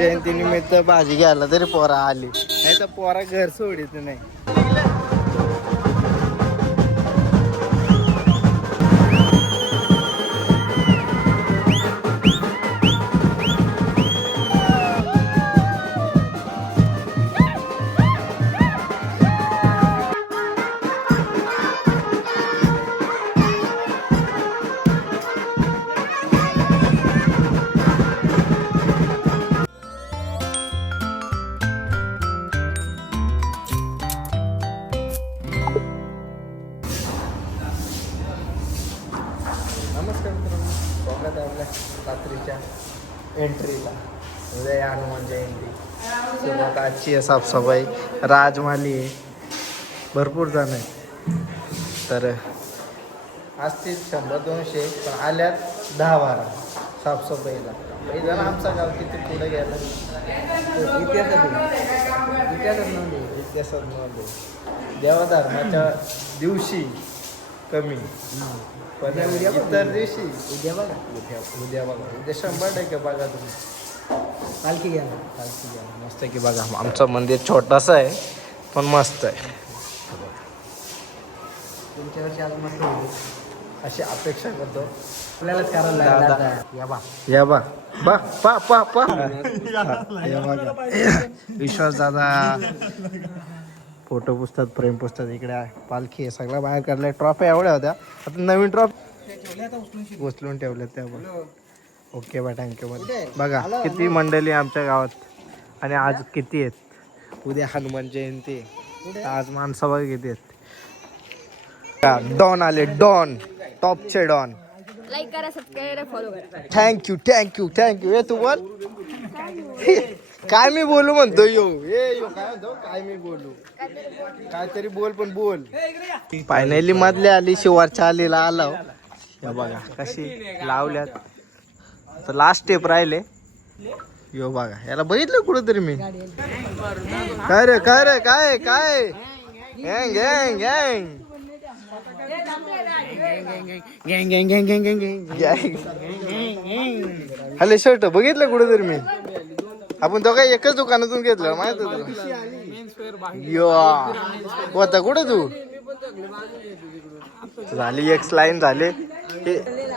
जयंती निमित्त भाजी घ्यायला तरी पोरा आली, नाही तर पोरा घर सोडित नाही. नमस्कार मित्रांनो, स्वागत आहे आपल्या रात्रीच्या एंट्रीला. उद्या हनुमान जयंती, सुरुवात आजची आहे साफसफाई. राजमाली आहे, भरपूर जण आहेत. तर असतील 100-200, पण आल्यात 10-12 साफसफाईला. काही जण आमचा गाव किती पुढे गेला इतिहासात नोंद. देवाधर्माच्या दिवशी कमी, पण इतर दिवशी उद्या बघा, उद्या 100% बघा तुम्ही. पालखी घ्या मस्त की बघा. आमचं मंदिर छोटंसं आहे पण मस्त आहे. तुमच्या वर्षी आज मस्त होईल अशी अपेक्षा करतो. आपल्यालाच करायला या बा विश्वास दादा फोटो पुसतात, प्रेम पुसतात. इकडे पालखी आहे, सगळं बाहेर काढलंय. ट्रॉफी एवढ्या होत्या, आता नवीन ट्रॉफी उचलून ठेवल्यात त्या. ओके बा, थँक्यू. बघा किती मंडळी आमच्या गावात, आणि आज किती आहेत. उद्या हनुमान जयंती आहे, आज माणसं बघा किती आहेत. डॉन आले, डॉन, टॉपचे डॉन. लाईक करा, सबस्क्राईब करा, फॉलो करा. थँक्यू. ये तू बोल. काय मी बोलू म्हणतो यो काय म्हणतो, काय मी बोलू, काहीतरी बोल, पण बोल. फायनली मधले आली, शिवारच्या आलीला आला. या बघा कशी लावल्यात. तर लास्ट स्टेप राहिले. यो बघा, याला बघितलं कुठंतरी मी. काय रे काय गँग हॅलो, शर्ट बघितलं कुठंतरी मी. आपण तो काय एकच दुकानातून घेतलं माहित होता. कुठं तू झाली, एक लाईन झाले.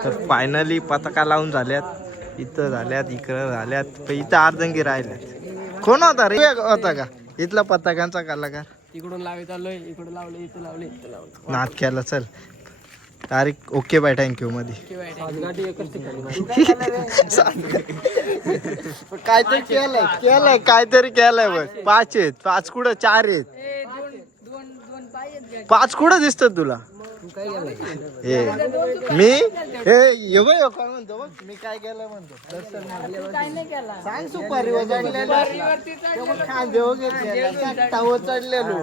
तर फायनली पताका लावून झाल्यात. इथं झाल्यात, इकडं झाल्यात, पण इथं अर्धंगी राहिल्यात. कोण होता रे, होता का इथला पताकांचा कलाकार? इकडून लावे चाललोय, इकडे लावले, इथं लावले, इथं लावले. नाद केला. चल तारीख ओके बाय, थँक्यू मध्ये. काहीतरी केलंय काहीतरी केलंय बघ. 5 आहेत, 5 कुठं 4 आहेत, 5 कुठं दिसत तुला? हे मी हे बघ काय म्हणतो बघ, मी काय केलं म्हणतो. सांग सुपारी खांदे टावर चढलेलो,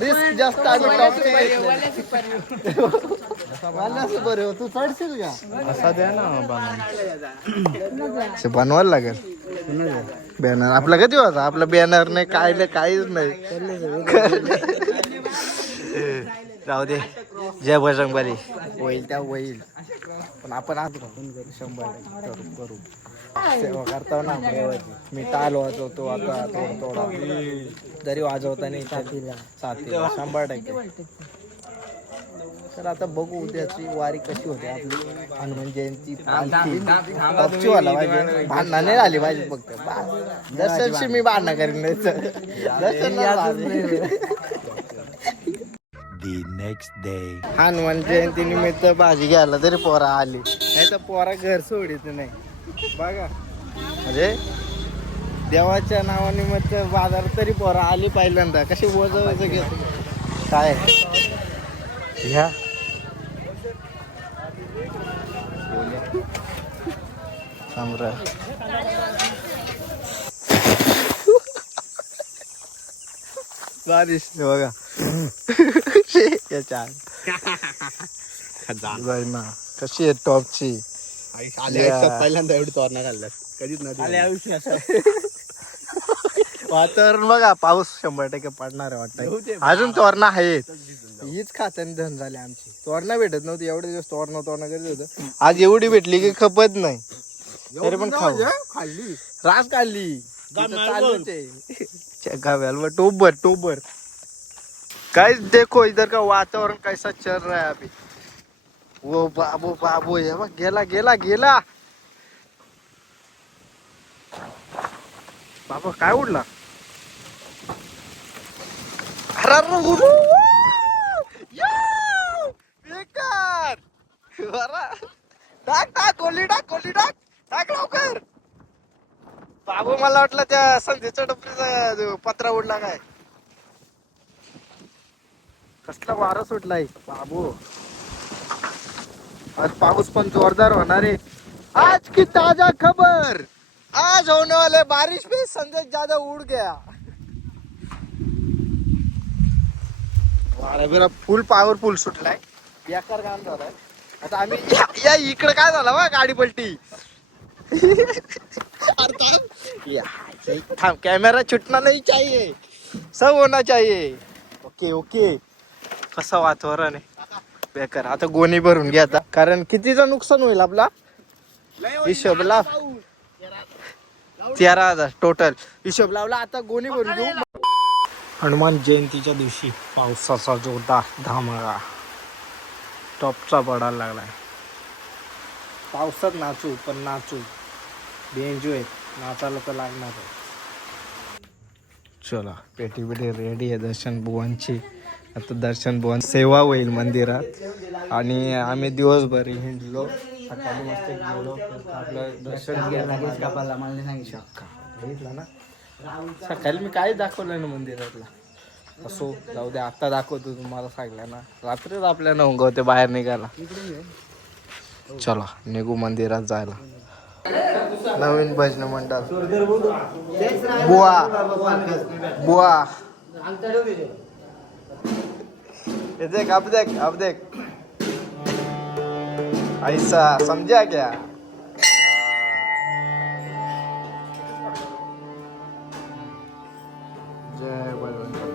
रिस्क जास्त बरे. तू चढशील का? असा द्या ना बनवायला लागेल बॅनर. आपला कधी होता? आपला बॅनर नाही, काय नाही, काहीच नाही. राहू दे, जय बजरंगबली. होईल त्या होईल, पण आपण आज 100% करू. सेवा करतो ना मी. टाल वाजवतो आता थोडा, जरी वाजवता नाही साथीला 100%. तर आता बघू उद्याची वारी कशी होते आपली. हनुमान जयंती पालखी व्हायला पाहिजे, भांडणं नाही झाली पाहिजे. फक्त दर्शनशी मी भांडणं करीन नाही. नेक्स्ट डे हनुमान जयंती निमित्त भाजी घ्यायला तरी पोरा आली, नाही तर पोरा घर सोडित नाही. बघा म्हणजे देवाच्या नावानिमित्त बाजार तरी पोरा आली. पहिल्यांदा कशी वजन घेत काय ह्या बारिश बघा ना कशी आहे टॉपची. पहिल्यांदा एवढी तोरणा घालल्यात, कधीच नाही. वातावरण बघा, पाऊस 100% पडणार आहे वाटतं. अजून तोरणा आहेत, हीच खात्याने धन झाली आमची. तोरणा भेटत नव्हती एवढे दिवस, तोरणा करीत होतं. आज एवढी भेटली की खपत नाही. तरी पण खाऊ खाल्ली रास काढली गाम्यावर. गाव्याल टोबर टोबर गाइस देखो इधर का वातावरण कैसा चल रहा है अभी वो बाबू बाबू ये बघ गेला गेला गेला बाबा काय उडला अरे अरे उडू या! बेकार अरे टाक टाक गोली टाक टाक लवकर बाबू मला वाटलं त्या संधीच्या टपरीचा पत्रा उडला काय कसला वारा सुटलाय बाबू आज पाऊस पण जोरदार होणार आहे आज की ताजा खबर आज होने वाले बारिश में संदेश ज्यादा उड़ गया वारा बिरा फुल पॉवरफुल सुटलाय बेकार काम झालाय आता आम्ही या इकडे काय झालं बा गाडी पलटी थांब कॅमेरा छुटना नहीं चाहिए सब होना चाहिए ओके ओके कसं वातावरण आहे बेकार आता गोणी भरून घ्या आता कारण कितीचं नुकसान होईल आपला हिशोब लाव 13,000 टोटल हिशोब लावला आता गोणी भरून घेऊ हनुमान जयंतीच्या दिवशी पावसाचा जोरदार धामाळा टॉपचा पडायला लागलाय पावसात नाचू पण नाचू एन्जॉय नाचायला तर लागणार आहे चला पेटी बिटी रेडी आहे दर्शन बुवांची आता दर्शन बुवान सेवा होईल मंदिरात आणि आम्ही दिवसभर हिंडलो सकाळी मस्त गेलो आपलं दर्शन घेतलं ना सकाळी मी काय दाखवलं ना मंदिरातला असो जाऊ दे आता दाखवतो तुम्हाला सांगलं ना रात्रीच आपल्याला उंगवते बाहेर निघायला चला निघू मंदिरात जायला नवीन भजन मंडळ बुआ बुआ ये देख अब देख ऐसा समझा क्या जय बजरंग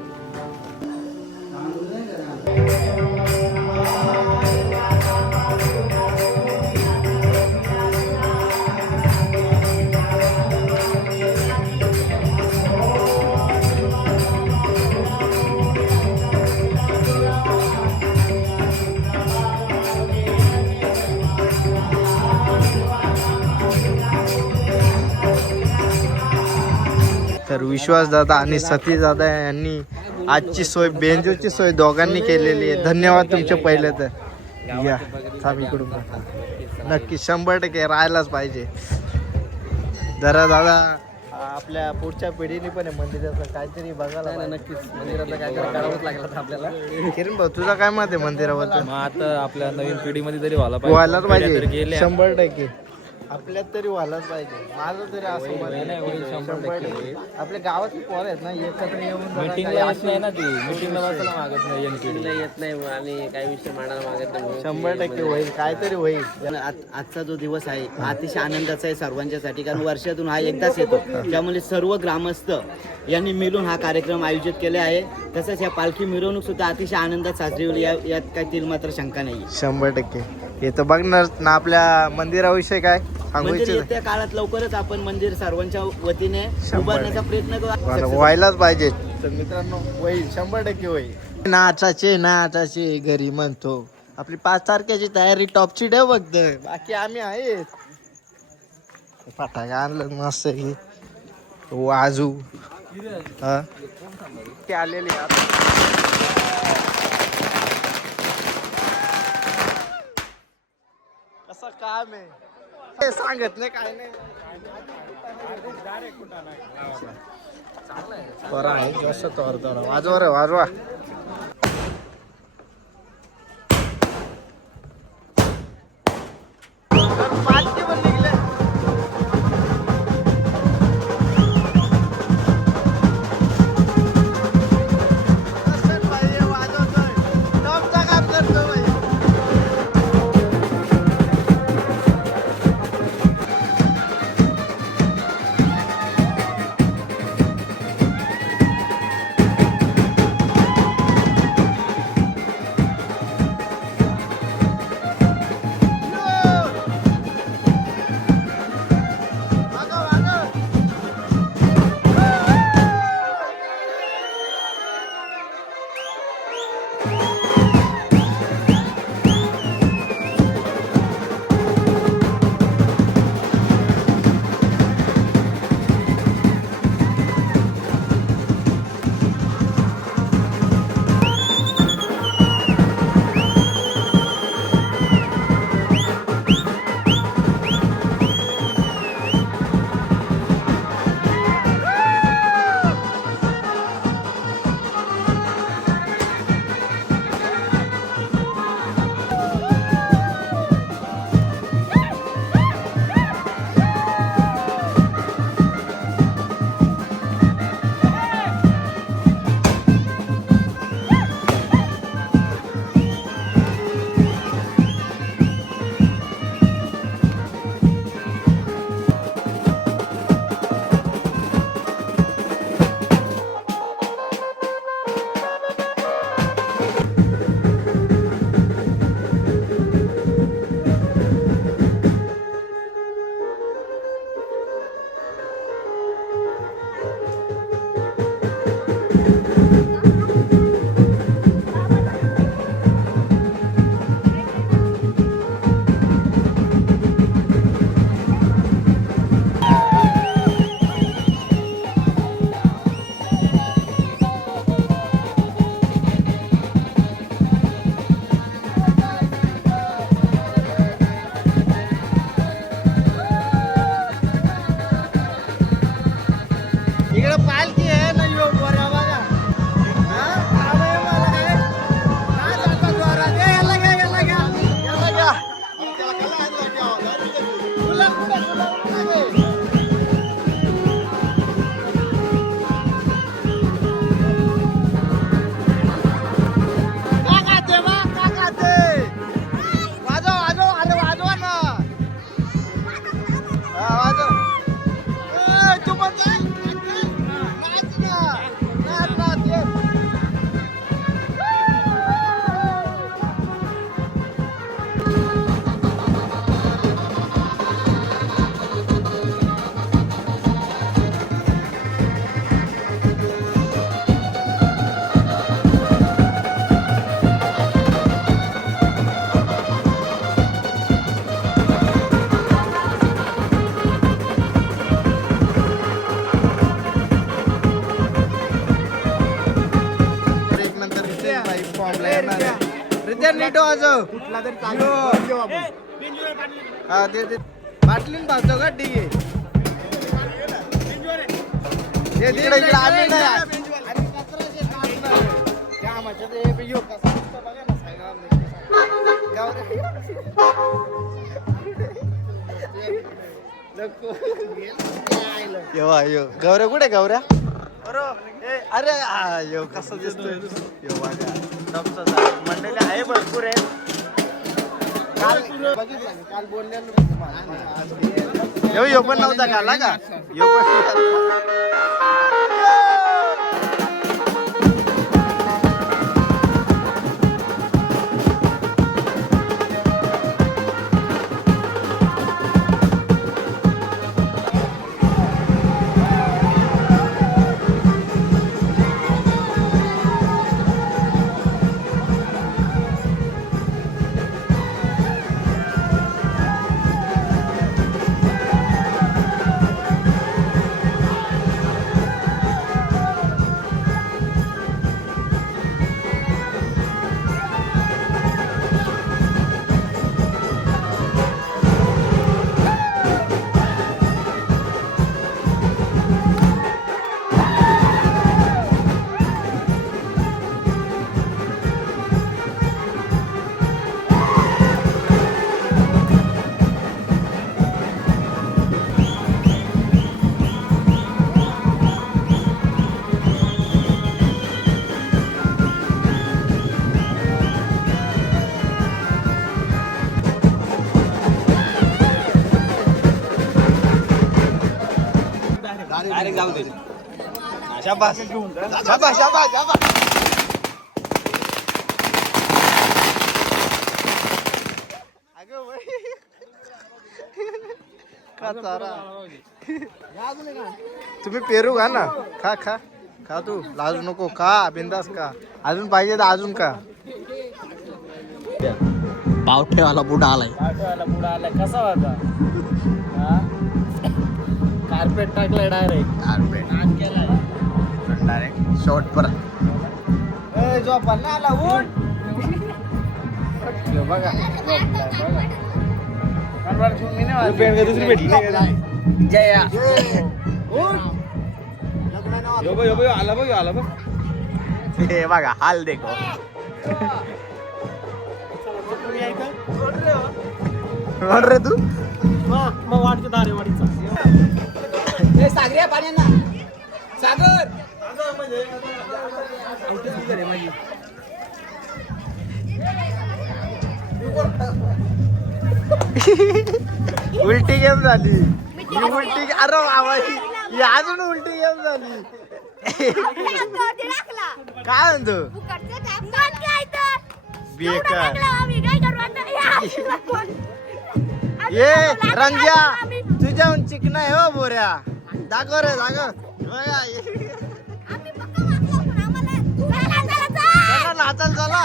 तर विश्वास दादा आणि सती दादा यांनी आजची सोय बेंजोची सोय दोघांनी केलेली आहे धन्यवाद तुमचे पहिले तर या थांब इकडून नक्की 100% राहायलाच पाहिजे जरा दादा आपल्या पुढच्या पिढीने पण मंदिराचं काहीतरी बघायला नक्कीच मंदिराचं काहीतरी करावंच लागलं आपल्याला किरण भाऊ तुझं काय मत आहे मंदिराबद्दल मग आता आपल्या नवीन पिढीमध्ये तरी व्हायलाच पाहिजे गेले 100% आपल्यात तरी व्हायलाच पाहिजे माझं तरी असं मत आहे. 100% आपल्या गावातली पोरं आहेत ना एकत्र येऊन जरा मीटिंगला काही येत नाही ना ती मीटिंगला बसायला मागत नाही यंग पिढीला येत नाही आणि काही विषय मांडायला मागत नाही 100% होईल काहीतरी होईल आजचा जो दिवस आहे हा अतिशय आनंदाचा आहे सर्वांच्यासाठी कारण वर्षातून हा एकदाच येतो त्यामुळे सर्व ग्रामस्थ यांनी मिळून हा कार्यक्रम आयोजित केले आहे तसंच या पालखी मिरवणूक सुद्धा अतिशय आनंदात साजरी होईल यात काही मात्र शंका नाही 100% हे तर बघणार ना आपल्या मंदिराविषयी काय सांगू म्हणजे इच्छित येत्या काळात लवकरच आपण मंदिर सर्वांच्या वतीने उभारण्याचा प्रयत्न करू व्हायलाच पाहिजे तर मित्रांनो होईल 100% होईल नाचाचे घरी म्हणतो आपली 5 तारखेची तयारी टॉपची ठेव फक्त बाकी आम्ही आहेत फटाका आणलं मस्त की वाजू हा ते आलेले कसं काम आहे ते सांगत नाही काय नाही बरं आहे जसं तर वाजवा रे वाजवा इकडे पालखी आहे ना यो बघा बघा हा? आलंय मला काय? काय जाता जोरात? ए, याला घ्या, याला घ्या, याला घ्या. तुला कुठे, तुला कुठे? काय खाते बा? काय खाते? वाजव, वाजव, अरे वाजवा ना. हा, वाजव. ए, तू पण काय? नाच ना. नाच, नाच, ये. ब्रेक नंतर रितेश भाई फॉर्मला येणार आहे. रितेश नीट वाजव. हा ते बाटलीन भाजतो का ठीक आहे इकडे इकडे आम्ही नाही आज. आणि कचरा जे टाकणार आहे, त्या आम्हाला ते हे यो कसा दिसतो बघा ना, सायगाव गावरे. यो यो गौऱ्या कुठे गौऱ्या अरे हा, यो कसा दिसतोय यो बघा टपचा मंडळी आहे भरपूर आहे. काल बघितलं मी, काल बोललेलो यो यो पण नव्हता काल का यो पण जाऊ दे. शाबास शाबास शाबास शाबास. अगं बाई. का चारा तुम्ही पेरू खा ना, खा खा खा, तू लाजू नको, खा बिंदास खा. अजून पाहिजे तर अजून खा. पावठेवाला बुडा आलाय. पुढे आला कसा होता? कार्पेट टाकलाय डायरेक्ट. डायरेक्ट शॉर्ट पर जो पन्ना आला उठ. बघा दुसरी भेटली जया आला बघ आला बघ. हे बघा हाल देखो. रे तू मग वाटतो दारेवाडीचा. सागऱ्या पाण्याना सागर उलटी गेम झाली ही उलटी. अरे आवाज ही अजून उलटी गेम झाली. काय म्हणतो बेकार. ये रंजा तुझ्याहून चिकना आहे हो बोऱ्या. दाखव रे दाखव. बघा आता चला.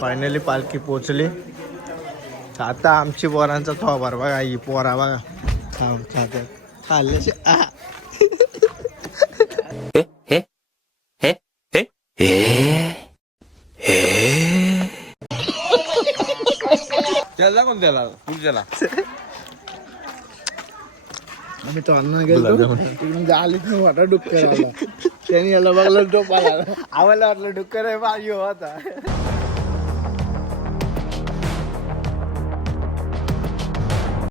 फायनली पालखी पोचली. आता आमची पोरांचा थोबार बघा. ही पोरा बघा खाल्ल्याशी त्याला कोण त्याला तुझ्याला आम्ही तो अन्न गेलो तिकडून आली की मोठा डुक्कर आला. त्यांनी याला बघलं टोप आला. आम्हाला वाटलं डुक्कर आहे बाजी होता.